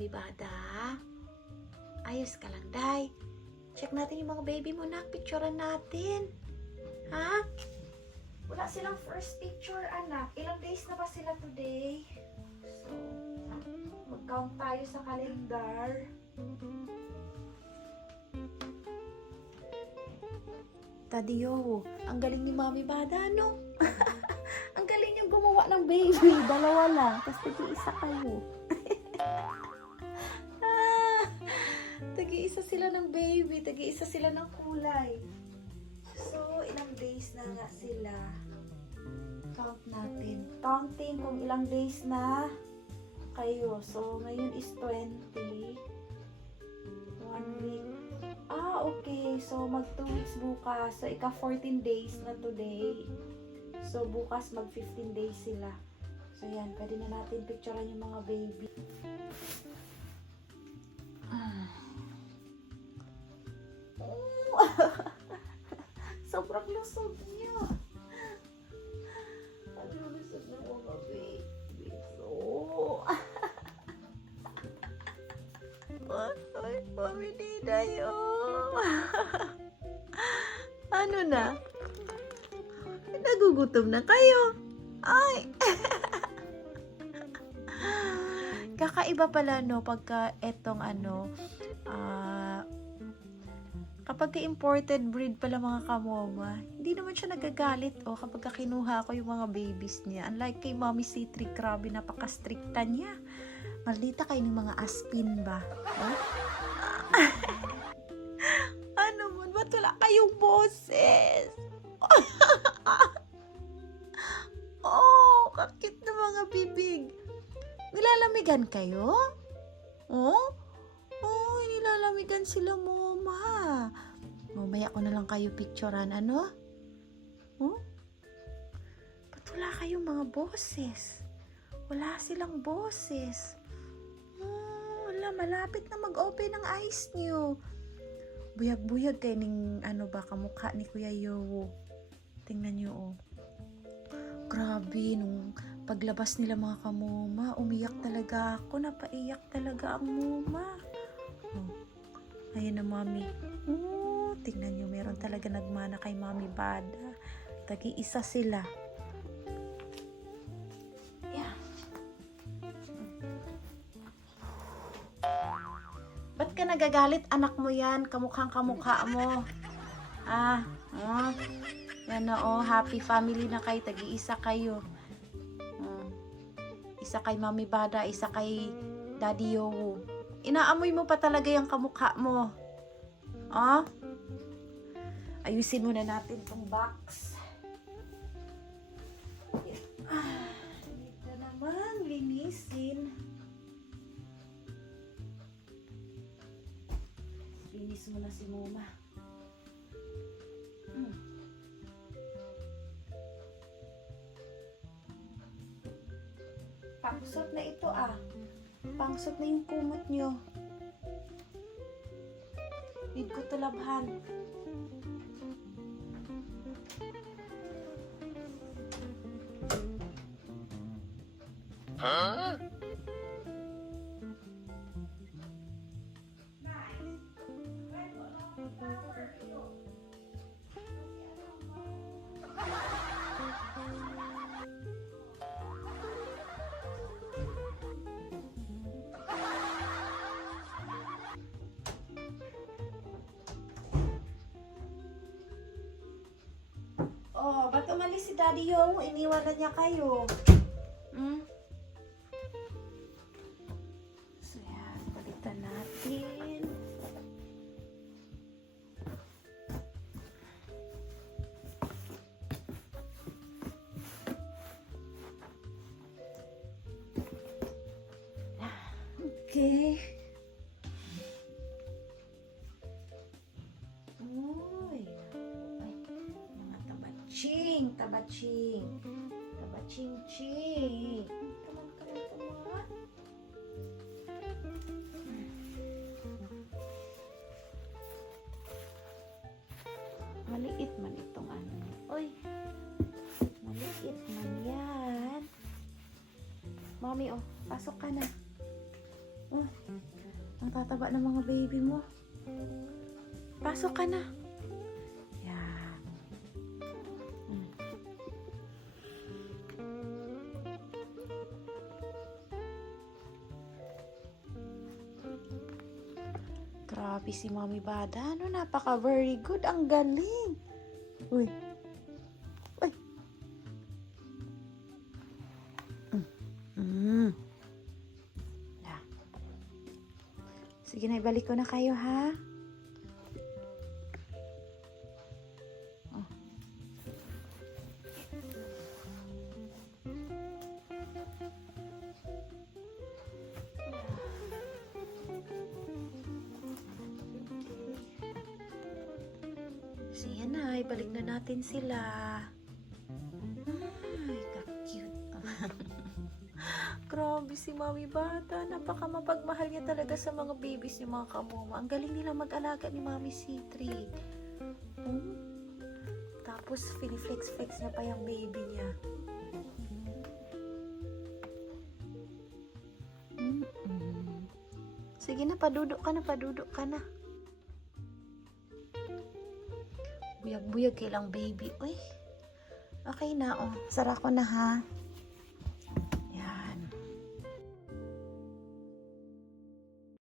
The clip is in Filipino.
Mami Bada. Ayos ka lang, Day. Check natin yung mga baby mo, nak. Picturean natin. Ha? Wala silang first picture, anak. Ilang days na ba sila today? So, mag-count tayo sa kalendar. Tadio, ang galing ni Mami Bada, no? Ang galing yung gumawa ng baby. Dalawa lang, tapos tagi-isa kayo. Tagi-isa sila ng baby, tagi-isa sila ng kulay. So, ilang days na nga sila. Count natin. Counting kung ilang days na kayo. So, ngayon is 20. 1 week. Okay. So, mag 2 weeks bukas. So, ika 14 days na today. So, bukas mag 15 days sila. So, yan. Pwede na natin picturean yung mga baby. Sobrang lusog niya. Ang lusog ng mga baby. So, ay, Mami Diday, ano na? Nagugutom na kayo. Ay! Kakaiba pala, no, pagka etong kapag imported breed pala mga kamoma, hindi naman siya nagagalit kapag kinuha ko yung mga babies niya. Unlike kay Mommy C3, grabe, napaka-stricta niya. Maldita kayo ng mga aspin ba? Ano man, ba't wala kayong boses? Kakit na mga bibig. Nilalamigan kayo? Nilalamigan sila, Moma. Mamaya ko na lang kayo picturean, ano? Ba't wala kayong mga boses? Wala silang boses. Wala, malapit na mag-open ang eyes niyo. Buyag-buyag kayo ng kamukha ni Kuya Yowo. Tingnan niyo, Grabe, nung paglabas nila mga kamoma, umiyak talaga ako. Napaiyak talaga ang moma. Ayun na, Mami. Tingnan nyo, meron talaga nagmana kay Mami Bada. Tagi-isa sila. Yeah. Ba't ka nagagalit, anak mo yan? Kamukhang kamukha mo. Yan na, happy family na kayo. Tagi-isa kayo. Isa kay Mami Bada, isa kay Daddy Yowo. Inaamoy mo pa talaga yung kamukha mo. Ayusin muna natin tong box. Dito naman, linisin. Linis mo na si Moma. Pangsot na ito, Pangsot na yung kumot nyo. Need ko talabhan. Ba't umalis si Daddy Yowo? Iniwanan niya kayo. So, yan. Palitan natin. Okay. Tabaching. Tabaching-ching. Come on. Maliit man itong maliit man yan. Mommy, pasok ka na. Oh, ang tataba ng mga baby mo. Pasok ka na. Yan. Grabe si Mami Bada. Ano, napaka very good. Ang galing. Uy. Uy. Yeah. Sige na, ibalik ko na kayo, ha? Oh. Sige na, ibalik na natin sila. Ay, ka-cute. Grabe si Mami Bata. Napaka mapagmahal niya talaga sa mga babies niya, mga kamoma. Ang galing nila mag-alaga ni Mami C3. Tapos, finiflex-flex niya pa yung baby niya. Sige na, padudok ka na, padudok ka na. Buyag-buyag kailang baby. Uy. Okay na, oh. Sara ko na, ha?